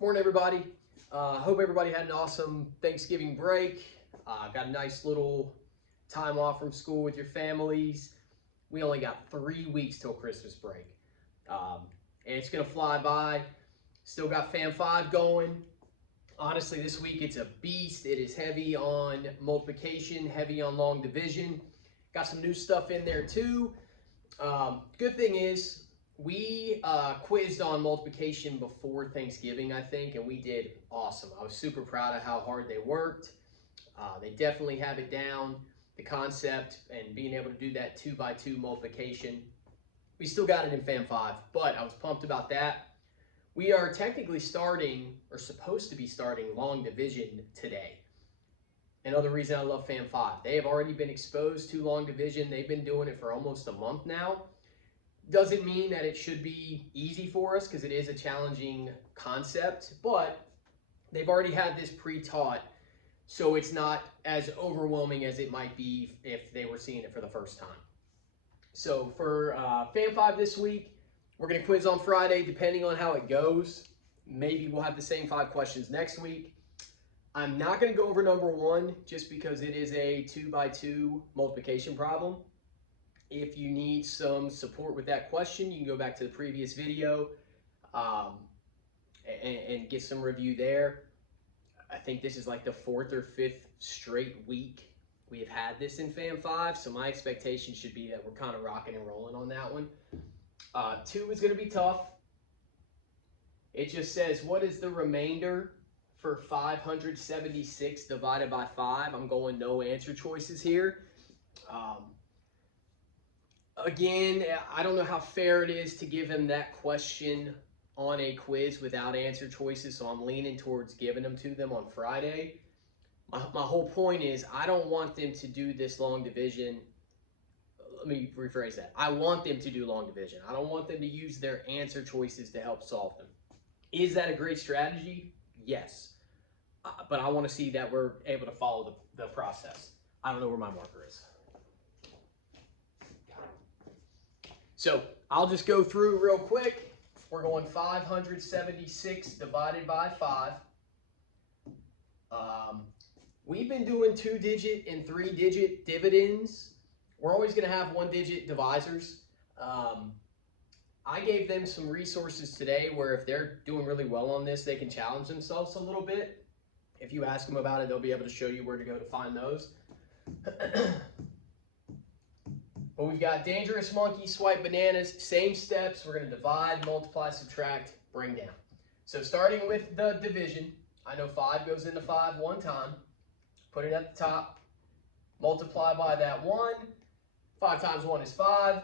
Morning, everybody. Hope everybody had an awesome Thanksgiving break. Got a nice little time off from school with your families. We only got 3 weeks till Christmas break. And it's going to fly by. Still got Fam 5 going. Honestly, this week it's a beast. It is heavy on multiplication, heavy on long division. Got some new stuff in there too. Good thing is, we quizzed on multiplication before Thanksgiving, I think, and we did awesome. I was super proud of how hard they worked. They definitely have it down, the concept, and being able to do that 2x2 multiplication. We still got it in Fam 5, but I was pumped about that. We are technically starting, or supposed to be starting, long division today. Another reason I love Fam 5. They have already been exposed to long division. They've been doing it for almost a month now. Doesn't mean that it should be easy for us because it is a challenging concept, but they've already had this pre-taught, so it's not as overwhelming as it might be if they were seeing it for the first time. So for Fam 5 this week, we're going to quiz on Friday depending on how it goes. Maybe we'll have the same 5 questions next week. I'm not going to go over number 1 just because it is a 2x2 multiplication problem. If you need some support with that question, you can go back to the previous video and get some review there. I think this is like the 4th or 5th straight week we have had this in Fam 5, so my expectation should be that we're kind of rocking and rolling on that one. 2 is going to be tough. It just says, what is the remainder for 576 divided by 5? I'm going no answer choices here. Again, I don't know how fair it is to give him that question on a quiz without answer choices, so I'm leaning towards giving them to them on Friday. My whole point is I don't want them to do this long division. Let me rephrase that. I want them to do long division. I don't want them to use their answer choices to help solve them. Is that a great strategy? Yes. But I want to see that we're able to follow the process. I don't know where my marker is. So I'll just go through real quick. We're going 576 divided by 5. We've been doing 2-digit and 3-digit dividends. We're always going to have 1-digit divisors. I gave them some resources today where if they're doing really well on this, they can challenge themselves a little bit. If you ask them about it, they'll be able to show you where to go to find those. But we've got dangerous monkey, swipe bananas, same steps. We're going to divide, multiply, subtract, bring down. So starting with the division, I know 5 goes into 5 one time. Put it at the top. Multiply by that 1. 5 times 1 is 5.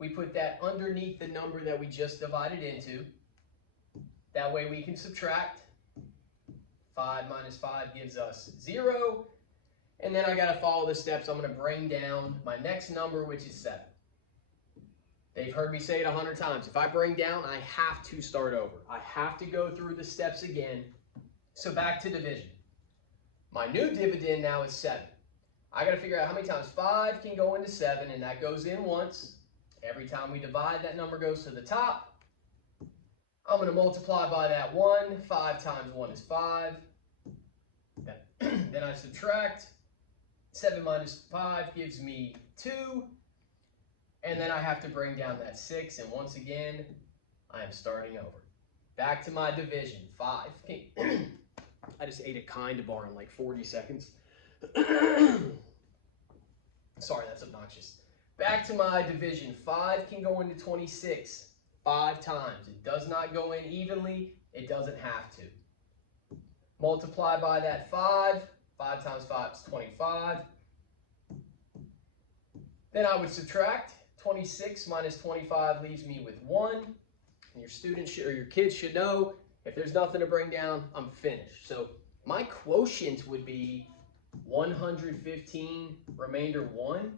We put that underneath the number that we just divided into. That way we can subtract. 5 minus 5 gives us 0. And then I got to follow the steps. I'm going to bring down my next number, which is 7. They've heard me say it 100 times. If I bring down, I have to start over. I have to go through the steps again. So back to division. My new dividend now is 7. I got to figure out how many times 5 can go into 7, and that goes in once. Every time we divide, that number goes to the top. I'm going to multiply by that 1. 5 times 1 is 5. Then I subtract. 7 minus 5 gives me 2. And then I have to bring down that 6. And once again, I am starting over. Back to my division. 5. I just ate a Kind bar in like 40 seconds. Sorry, that's obnoxious. Back to my division. 5 can go into 26 5 times. It does not go in evenly. It doesn't have to. Multiply by that 5. 5 times 5 is 25. Then I would subtract. 26 minus 25 leaves me with 1. And your students or your kids should know, if there's nothing to bring down, I'm finished. So my quotient would be 115, remainder 1.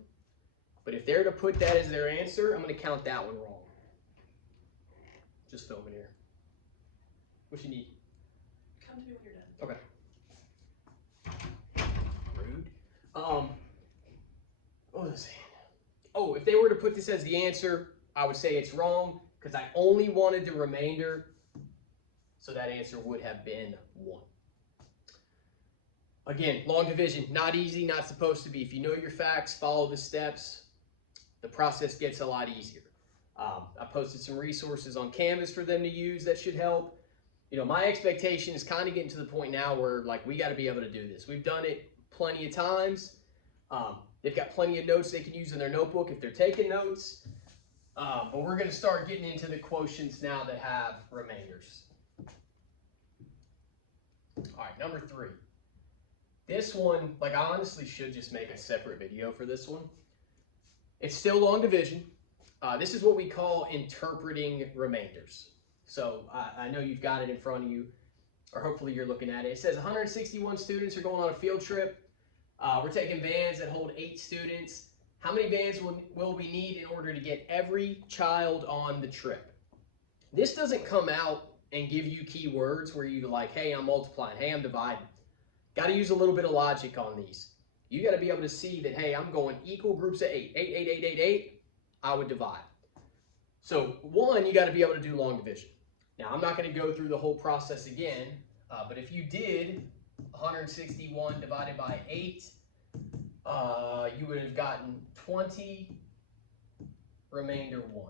But if they're to put that as their answer, I'm going to count that one wrong. Just filming here. What you need? Come to me when you're done. Okay. Rude. What was I saying? Oh, if they were to put this as the answer, I would say it's wrong because I only wanted the remainder. So that answer would have been 1. Again, long division, not easy, not supposed to be. If you know your facts, follow the steps, the process gets a lot easier. I posted some resources on Canvas for them to use that should help. You know, my expectation is kind of getting to the point now where, like, we got to be able to do this. We've done it plenty of times. They've got plenty of notes they can use in their notebook if they're taking notes. But we're going to start getting into the quotients now that have remainders. All right, number 3. This one, like, I honestly should just make a separate video for this one. It's still long division. This is what we call interpreting remainders. So I know you've got it in front of you, or hopefully you're looking at it. It says 161 students are going on a field trip. We're taking vans that hold 8 students. How many vans will we need in order to get every child on the trip? This doesn't come out and give you keywords where you're like, hey, I'm multiplying, hey, I'm dividing. Got to use a little bit of logic on these. You got to be able to see that, hey, I'm going equal groups of 8. 8, 8, 8, 8, 8. I would divide. So 1, you got to be able to do long division. Now, I'm not going to go through the whole process again, but if you did 161 divided by 8, you would have gotten 20 remainder 1.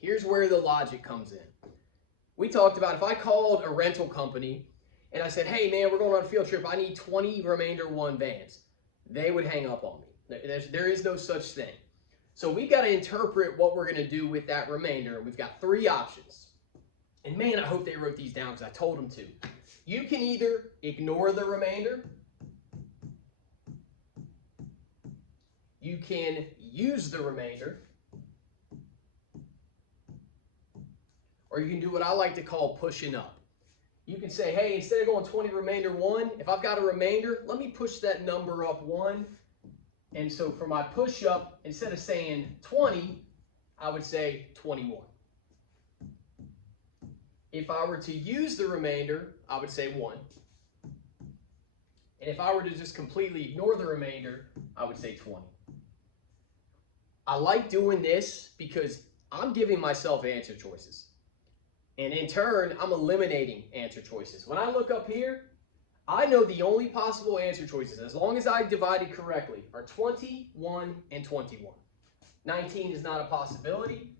Here's where the logic comes in. We talked about if I called a rental company and I said, hey, man, we're going on a field trip. I need 20 remainder 1 vans. They would hang up on me. There is no such thing. So we've got to interpret what we're going to do with that remainder. We've got 3 options. And man, I hope they wrote these down because I told them to. You can either ignore the remainder. You can use the remainder. Or you can do what I like to call pushing up. You can say, hey, instead of going 20 remainder 1, if I've got a remainder, let me push that number up 1. And so for my push up, instead of saying 20, I would say 21. If I were to use the remainder, I would say 1. And if I were to just completely ignore the remainder, I would say 20. I like doing this because I'm giving myself answer choices. And in turn, I'm eliminating answer choices. When I look up here, I know the only possible answer choices, as long as I divided correctly, are 21 and 21. 19 is not a possibility.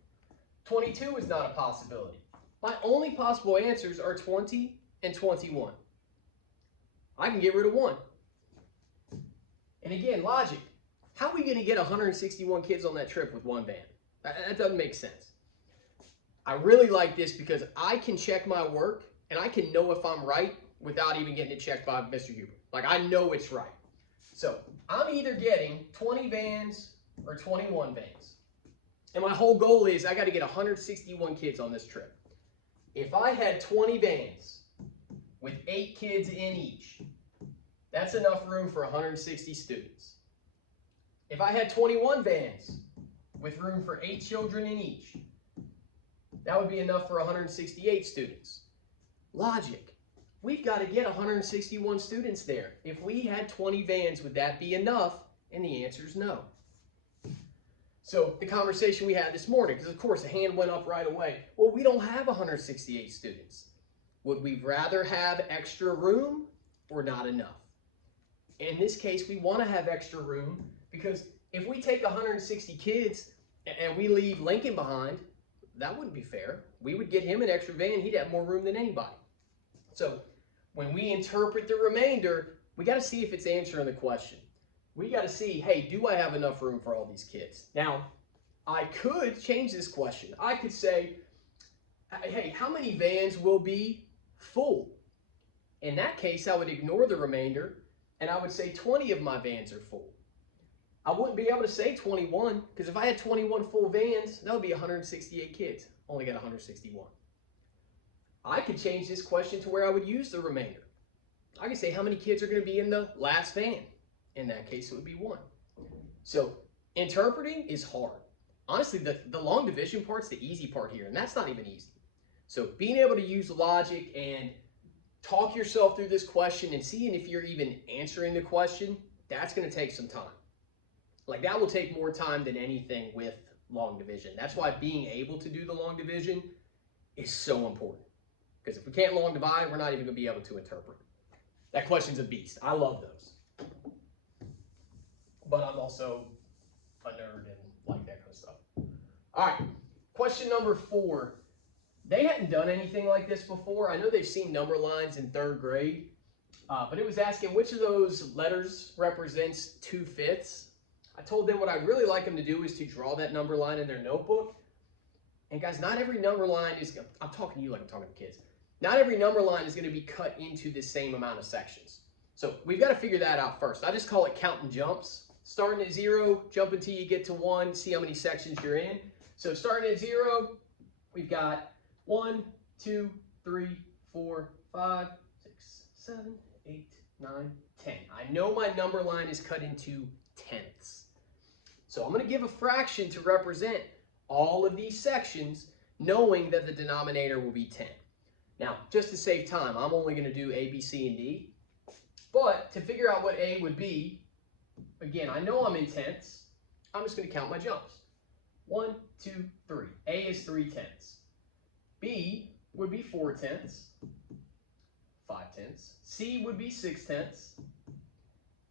22 is not a possibility. My only possible answers are 20 and 21. I can get rid of 1. And again, logic. How are we going to get 161 kids on that trip with 1 van? That doesn't make sense. I really like this because I can check my work and I can know if I'm right without even getting it checked by Mr. Huber. Like, I know it's right. So I'm either getting 20 vans or 21 vans. And my whole goal is I got to get 161 kids on this trip. If I had 20 vans with 8 kids in each, that's enough room for 160 students. If I had 21 vans with room for 8 children in each, that would be enough for 168 students. Logic. We've got to get 161 students there. If we had 20 vans, would that be enough? And the answer is no. So the conversation we had this morning, because of course a hand went up right away. Well, we don't have 168 students. Would we rather have extra room or not enough? In this case, we want to have extra room because if we take 160 kids and we leave Lincoln behind, that wouldn't be fair. We would get him an extra van. He'd have more room than anybody. So when we interpret the remainder, we got to see if it's answering the question. We got to see, hey, do I have enough room for all these kids? Now, I could change this question. I could say, hey, how many vans will be full? In that case, I would ignore the remainder, and I would say 20 of my vans are full. I wouldn't be able to say 21, because if I had 21 full vans, that would be 168 kids. Only got 161. I could change this question to where I would use the remainder. I could say how many kids are going to be in the last van. In that case, it would be 1. So interpreting is hard. Honestly, the long division part's the easy part here, and that's not even easy. So being able to use logic and talk yourself through this question and seeing if you're even answering the question, that's going to take some time. Like, that will take more time than anything with long division. That's why being able to do the long division is so important. Because if we can't long divide, we're not even going to be able to interpret. That question's a beast. I love those. But I'm also a nerd and like that kind of stuff. All right, question number 4. They hadn't done anything like this before. I know they've seen number lines in 3rd grade, but it was asking which of those letters represents 2/5. I told them what I'd really like them to do is to draw that number line in their notebook. And guys, not every number line is, I'm talking to you like I'm talking to kids. Not every number line is going to be cut into the same amount of sections. So we've got to figure that out first. I just call it counting jumps. Starting at 0, jump until you get to 1, see how many sections you're in. So starting at 0, we've got 1, 2, 3, 4, 5, 6, 7, 8, 9, 10. I know my number line is cut into tenths. So I'm going to give a fraction to represent all of these sections, knowing that the denominator will be 10. Now, just to save time, I'm only going to do A, B, C, and D. But to figure out what A would be, again, I know I'm in tenths. I'm just going to count my jumps. 1, 2, 3. A is 3/10. B would be 4/10. 5/10. C would be 6/10.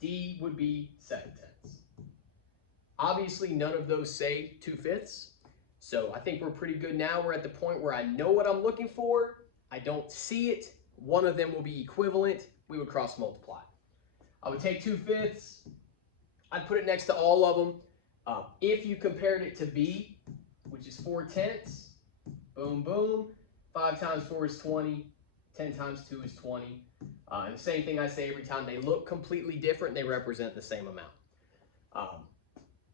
D would be 7/10. Obviously, none of those say 2/5. So I think we're pretty good now. We're at the point where I know what I'm looking for. I don't see it. One of them will be equivalent. We would cross multiply. I would take 2/5. I'd put it next to all of them. If you compared it to B, which is 4/10, boom, boom. 5 times 4 is 20. 10 times 2 is 20. And the same thing I say every time. They look completely different. They represent the same amount.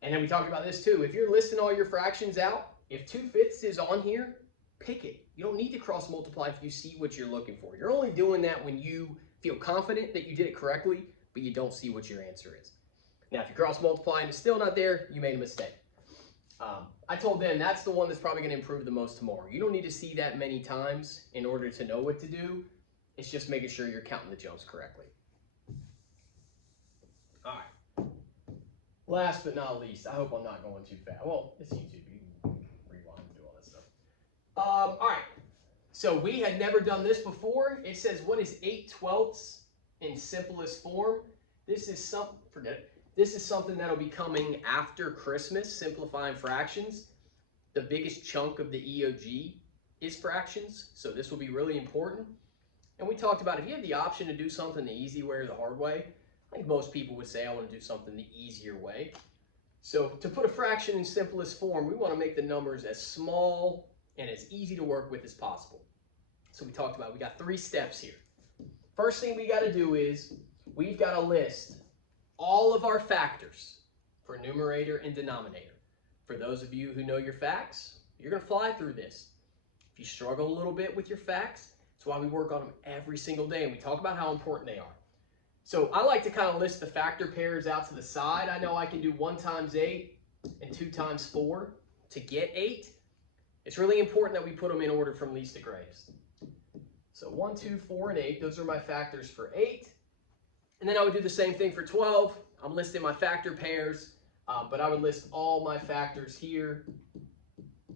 And then we talked about this too. If you're listing all your fractions out, if 2/5 is on here, pick it. You don't need to cross multiply if you see what you're looking for. You're only doing that when you feel confident that you did it correctly, but you don't see what your answer is. Now, if you cross multiply and it's still not there, you made a mistake. I told them that's the one that's probably going to improve the most tomorrow. You don't need to see that many times in order to know what to do. It's just making sure you're counting the jumps correctly. All right. Last but not least, I hope I'm not going too fast. Well, it's YouTube. You can rewind and do all that stuff. All right. So we had never done this before. It says, what is 8/12 in simplest form? This is something that'll be coming after Christmas, simplifying fractions. The biggest chunk of the EOG is fractions, so this will be really important. And we talked about if you have the option to do something the easy way or the hard way, I think most people would say I want to do something the easier way. So to put a fraction in simplest form, we want to make the numbers as small and as easy to work with as possible. So we talked about, we got 3 steps here. First thing we got to do is we've got to list all of our factors for numerator and denominator. For those of you who know your facts, you're going to fly through this. If you struggle a little bit with your facts, that's why we work on them every single day, and we talk about how important they are. So I like to kind of list the factor pairs out to the side. I know I can do 1 times 8 and 2 times 4 to get 8. It's really important that we put them in order from least to greatest. So 1, 2, 4, and 8, those are my factors for 8. And then I would do the same thing for 12. I'm listing my factor pairs, but I would list all my factors here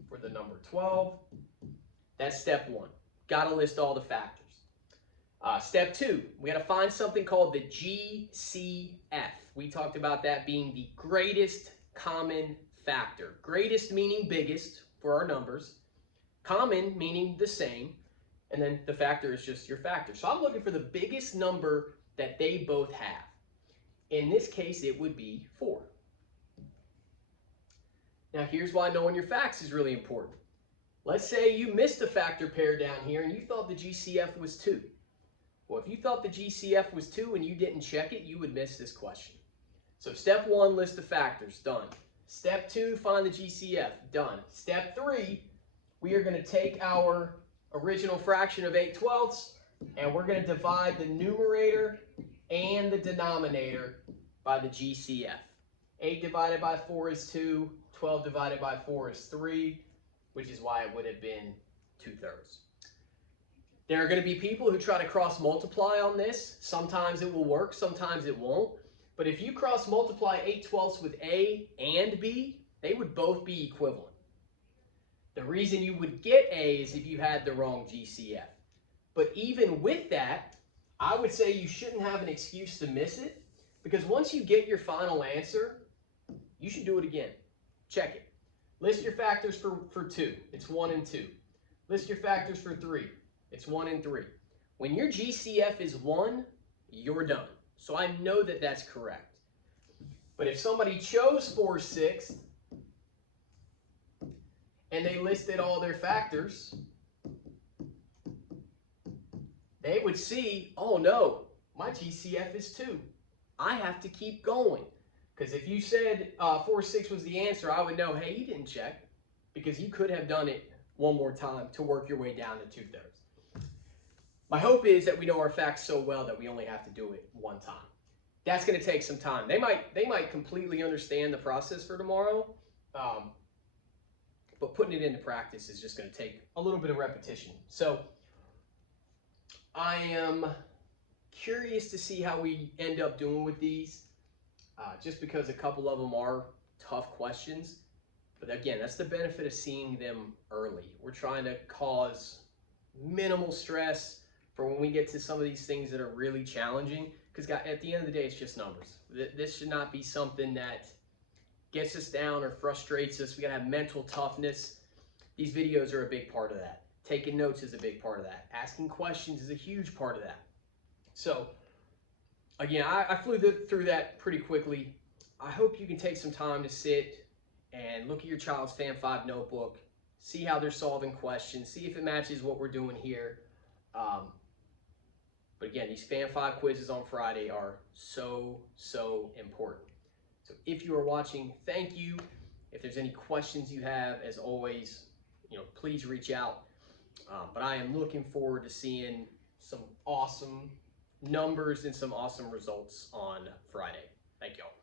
for the number 12. That's step 1. Got to list all the factors. Step 2, we got to find something called the GCF. We talked about that being the greatest common factor. Greatest meaning biggest for our numbers. Common meaning the same. And then the factor is just your factor. So I'm looking for the biggest number that they both have. In this case, it would be 4. Now here's why knowing your facts is really important. Let's say you missed a factor pair down here and you thought the GCF was 2. Well, if you thought the GCF was 2 and you didn't check it, you would miss this question. So step 1, list the factors, done. Step 2, find the GCF, done. Step 3, we are going to take our original fraction of 8/12 and we're going to divide the numerator and the denominator by the GCF. 8 divided by 4 is 2, 12 divided by 4 is 3, which is why it would have been 2/3. There are going to be people who try to cross multiply on this. Sometimes it will work, sometimes it won't. But if you cross multiply 8/12 with A and B, they would both be equivalent. The reason you would get A is if you had the wrong GCF. But even with that, I would say you shouldn't have an excuse to miss it, because once you get your final answer, you should do it again. Check it. List your factors for 2. It's 1 and 2. List your factors for 3. It's 1 and 3. When your GCF is 1, you're done. So I know that that's correct. But if somebody chose 4/6 and they listed all their factors, they would see, oh no, my GCF is 2. I have to keep going. Because if you said 4/6 was the answer, I would know, hey, you didn't check, because you could have done it one more time to work your way down to 2/3. My hope is that we know our facts so well that we only have to do it one time. That's going to take some time. They might completely understand the process for tomorrow, but putting it into practice is just going to take a little bit of repetition. So I am curious to see how we end up doing with these, just because a couple of them are tough questions. But again, that's the benefit of seeing them early. We're trying to cause minimal stress for when we get to some of these things that are really challenging, because at the end of the day, it's just numbers. This should not be something that gets us down or frustrates us. We gotta have mental toughness. These videos are a big part of that. Taking notes is a big part of that. Asking questions is a huge part of that. So again, I flew through that pretty quickly. I hope you can take some time to sit and look at your child's Fam 5 notebook, see how they're solving questions, see if it matches what we're doing here. But again, these Fam 5 quizzes on Friday are so important. So if you are watching, thank you. If there's any questions you have, as always, please reach out. But I am looking forward to seeing some awesome numbers and some awesome results on Friday. Thank y'all.